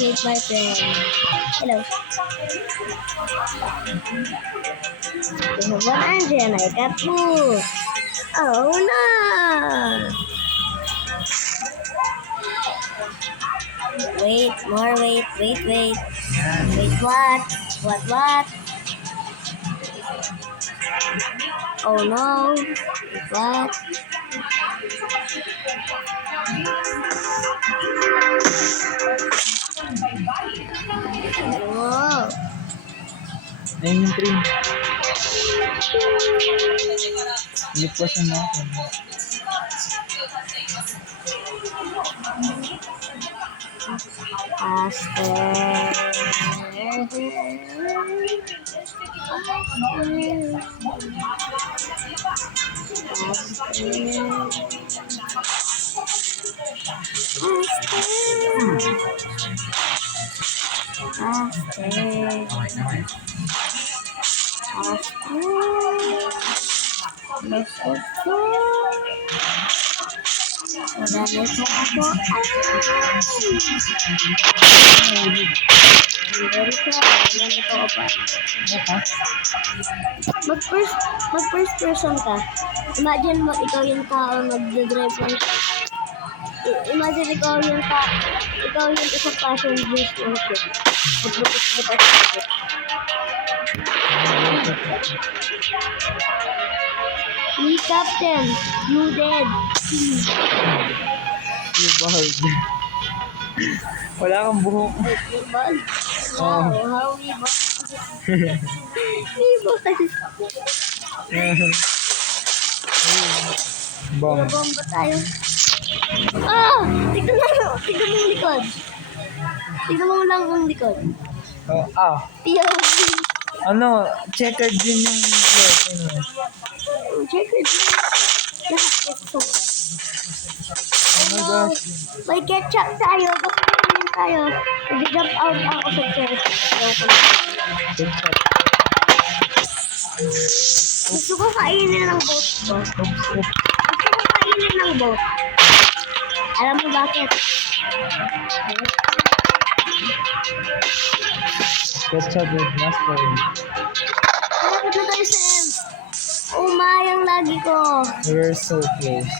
meet my friend. Hello. We have one Andre and I got two. Oh no! Wait, more wait. Wait, what? What? Oh no. What? Oh. Ayun yung train. Lipasan natin. Mag-first person ka. Imagine mo, ikaw yung tao nagdadrive ng... Imagine ikaw yung isang passengers ng ship. Magbukas mo pa sa ship. Hey, Captain, you dead. You bald. Wala kang buhok. You bald? Wow, how we bald? We bald. Bong. Bomba tayo. Ah! Tignan mo yung likod. Tignan mo lang yung likod. Ano? Checkered din yung Checkered. Oh my gosh. May ketchup tayo. Bakit naman tayo? Nag-jump out ako sa chest. Ketchup. Gusto ko kainin ng boat ko. Alam mo bakit? Ketchup with mustard. Malapit na tayo sa M. Oh my, ang lagi ko. We're so close.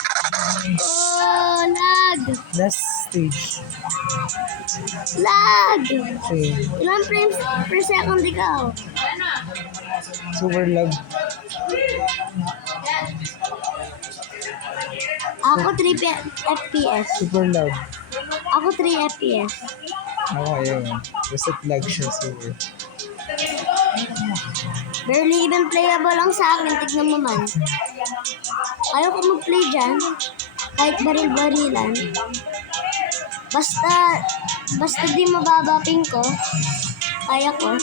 Oh, lag. Last stage. Lag. Okay. Ilang frames per second ikaw? Super lag. Ako 3 FPS. Super lag. Ako 3 FPS. Ako ayun. Basta lag siya super. Barely even playable lang sa akin. Tignan mo man. Ayaw ko mag-play dyan. Kahit baril-barilan. Basta di mababa ping ko. Kaya ko.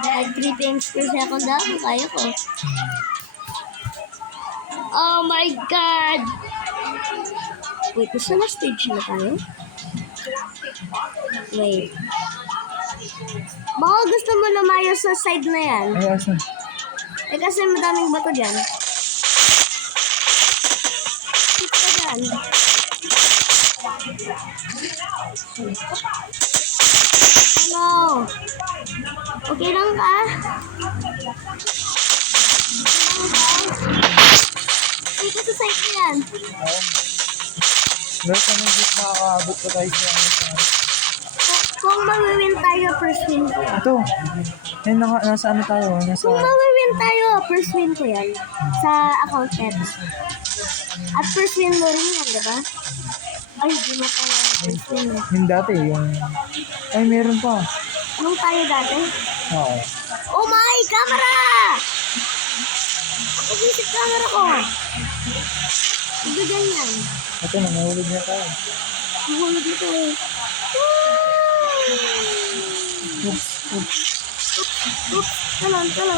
Kahit 3 frames per second ako. Kaya ko. Oh my God! Wait, gusto na stage na tayo? Wait. Baka gusto mo lumayo sa side na yan. Ay, asan? Eh kasi madaming bato dyan. Sit ka dyan. Hello? Okay lang ka? Ay, ka sa side na yan. Oo. Pero sa nang git makakaabot pa tayo sa ano sa... Kung mawin tayo, first win ko yan. Ito. Ayun, nasa ano tayo? Nasa... Kung mawin tayo, first win ko yan. Sa account pets. At first win mo rin yan, diba? Ay, di mo pala first win mo. Yung dati, yung... Ay, meron pa. Anong tayo dati? Oo. Oh my, camera! Ako visit camera ko. Ito ganyan. Ito na, nahulog na tayo. Mahulog na tayo. Oops. Oops, talon. Wala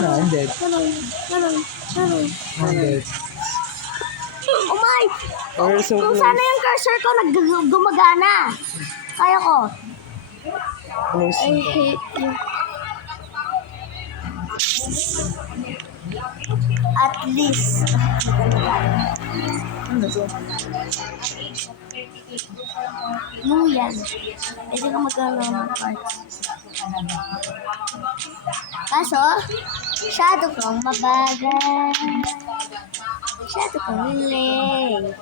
na, I'm dead. Talon. I'm dead. Oh my! We're so Kung close. sana yung cursor ko gumagana. Kaya ko. Close I na tayo. hate you. At least. Ano to? Nung yan. Pwede ka magkaroon ng parts. Kaso, masyado kang mabagal. Masyado kang hiling.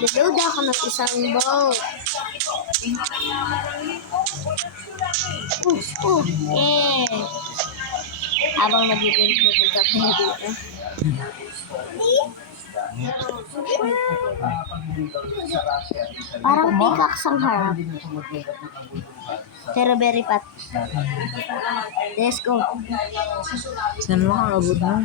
Nagload ako ng isang boat. Yeah. Habang nag-event pupunta tayo dito. Parang pickaxe ang harap. Pero very fat. Let's go. Saan makaabot na?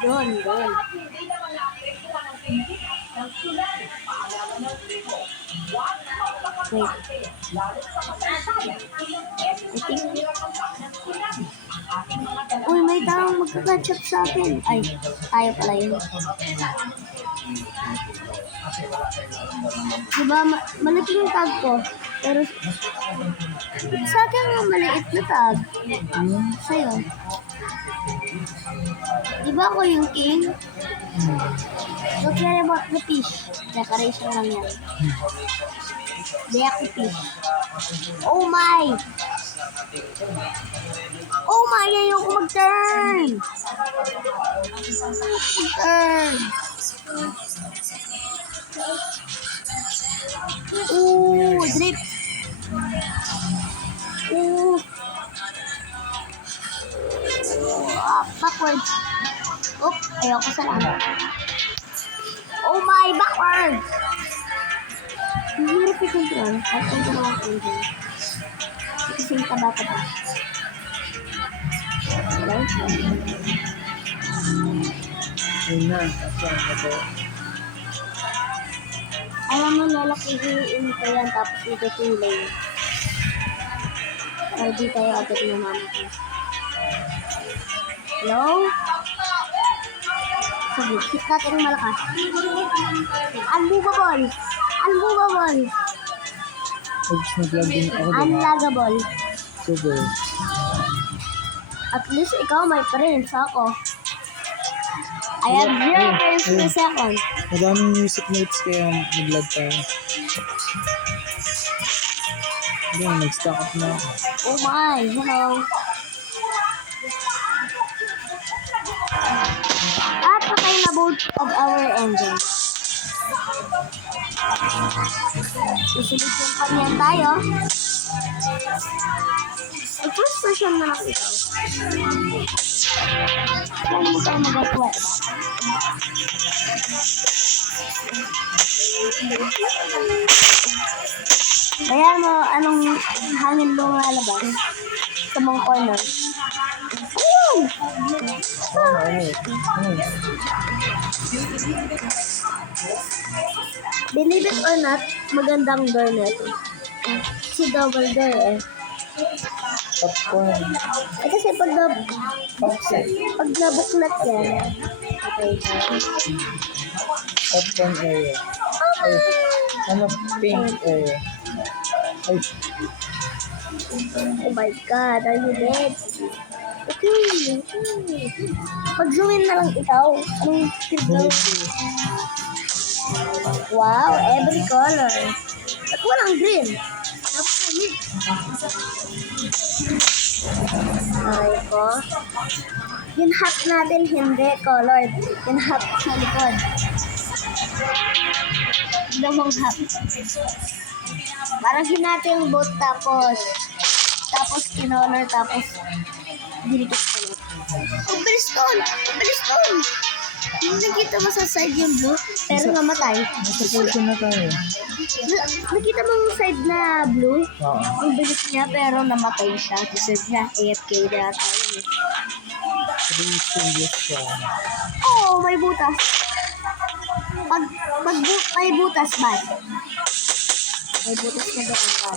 Doon. Wait. I think... Uy, may taong magka-catch up sa akin. Ay, tayo pala yun. Diba, malaki yung tag ko. Pero, sa akin nga maliit na tag. Sa'yo. Diba ako yung king? Don't care about the fish. Decoration lang yan. Di ako fish. Oh my! Oh my! Ayoko mag-turn! Mag-turn! Ooh! Drip! Ooh! Backwards! Oop! Ayoko sa lang. Oh my! Backwards! Ang hirap i-control. At ang dalawang engine. Kasi yung taba-taba. Hello? Yun na. Saan na to? Alam mo, lalakihin ko yan tapos ito tulay. Para di tayo agad namamatay. Hello? Sige, hit natin yung malakas. Unmovable! Unmovable! Oops, nag-log din ako doon. Unlagable. Super. At least ikaw may friends ako. I have 0 frames per second. Madaming music notes kaya nag-log tayo. Hindi, nag-stock up na ako. Oh my, hello. At patay na both of our engines. Susunod yung kanyan tayo. The first version na ako ito. Kaya mo tayo magagawa. Kaya mo, anong hangin lumalabas sa mga corner. Ayun! Believe it or not, magandang door na ito. Si double door eh. Popcorn. Kasi pag nabuklat yan, okay. Popcorn area. Ay, ano, pink area. Ay, Oh my God, are you dead? Okay. Pag-zoom in na lang ikaw. Anong tignan? Wow, every color. At walang green. Napakahit. Aray ko. Yung hat natin hindi colored. Yung hat sa likod. Damang hat. Parang hinati yung boat tapos kinolor tapos dinikat ko lang. Oh, bilis doon! Bilis doon! Yung nakita mo sa side yung blue, pero namatay. nasa portion na tayo. Nakita mo yung side na blue? Oo. Ang bilis niya, pero namatay siya. Kasi niya, AFK na tayo. 3 stages siya. Oo, may butas. Pag may butas ba? May butas na doon ba?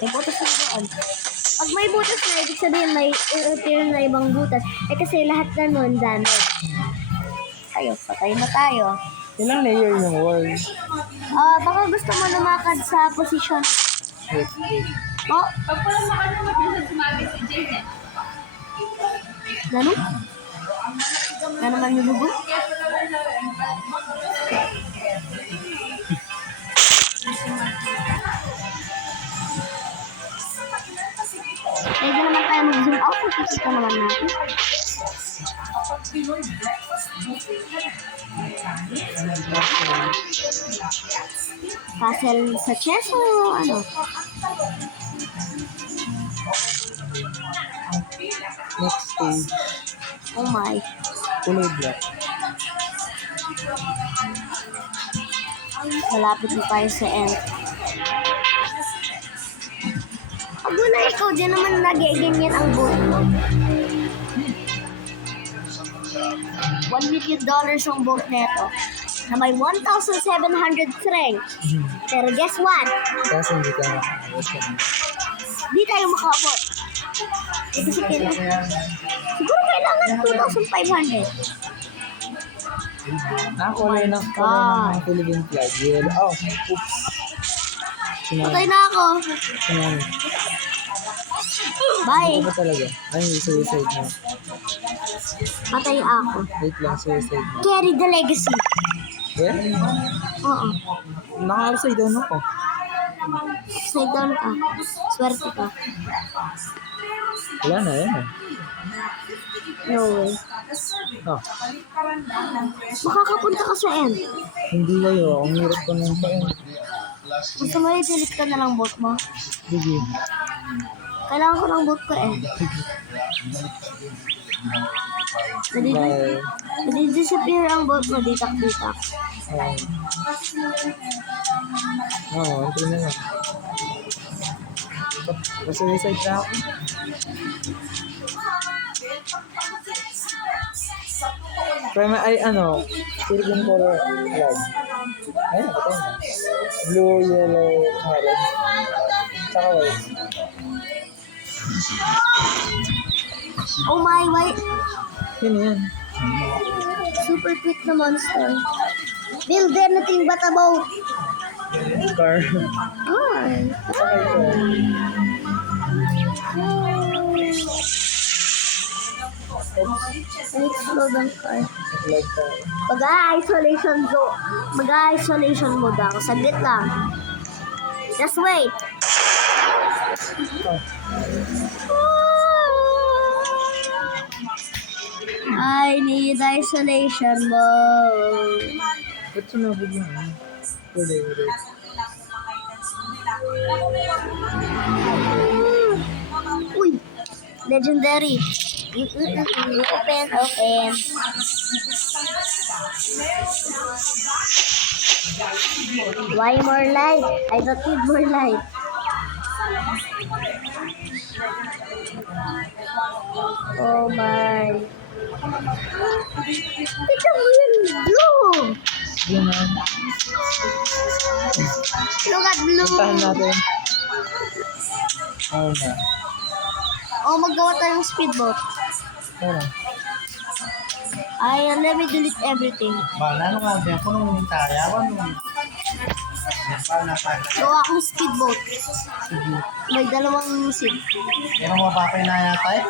May butas na doon. Pag may butas na, ibig sabihin may i-appear na ibang butas. Eh kasi lahat na nun, damage. Tayo, patay na tayo. Ilang layer yung wall? Baka gusto mo lumakad sa posisyon. Wait, wait. Oh, Pag walang makalamat, minsan sumabi si Jane eh. gano'n? Gano'n man yung dugo? Pwede naman tayo mag-zoom out. Nakikita naman natin. Puzzle sa chess o ano? Next stage. Oh my. Kulay black. Malapit na tayo sa end. Pag wala ikaw, di naman nagiganyan ang boat mo. $1 million ang boat neto na may 1,700 strength. Pero guess what? Kaso hindi ka Di tayo makabot. Ito si Ken. Siguro kailangan 2,500. Kulay ng God. Philippine flag. Yellow. Oh, oops. Patay na ako. Sinami. Bye. Ano ba talaga? Ay, suicide na. Patay ako. Wait lang, suicide na. Carry the legacy. Yeah? Oo. Naka-upside down ako. Upside down ka. Swerte ka. Wala na, yan. No way. Oh, Makakapunta ka sa end. hindi kayo. Ang hirap ko nung pa-end. Gusto mo i-delete ka na lang boat mo? Sige. Kailangan ko ng boat ko eh. Bye. Nadi-disappear ang boat mo, ditak-ditak. Ito na lang. Suicide na ako. Pero ay ano, Philippine color flag. Ayun, patay na. Blue, yellow, red. Tsaka white. Oh my, wait. Yun yan. Super quick na monster. Build anything but a boat. Car. Ay. Sakay ko. Explode ang car. Like that. Mag-isolation zone. Mag-isolation mode ako. Saglit lang. Just wait. Oh. I need isolation mode. Ba't sumabog yun? Kulay, kulay. Uy! Legendary. Open, open. Why more light? I don't need more light. Oh my. Ito mo yung blue. Yun na. Look at blue. Puntahan natin. Oo na. Oh, maggawa tayong speedboat. Tara. Ay, let me delete everything. Bala nung nga ko nung tayawan nung Gawa akong speedboat. May dalawang seat. pero mapapay na yata eh.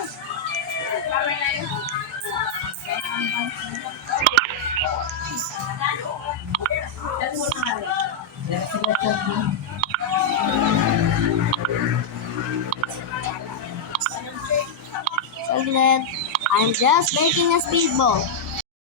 Saglit. I'm just making a speedboat.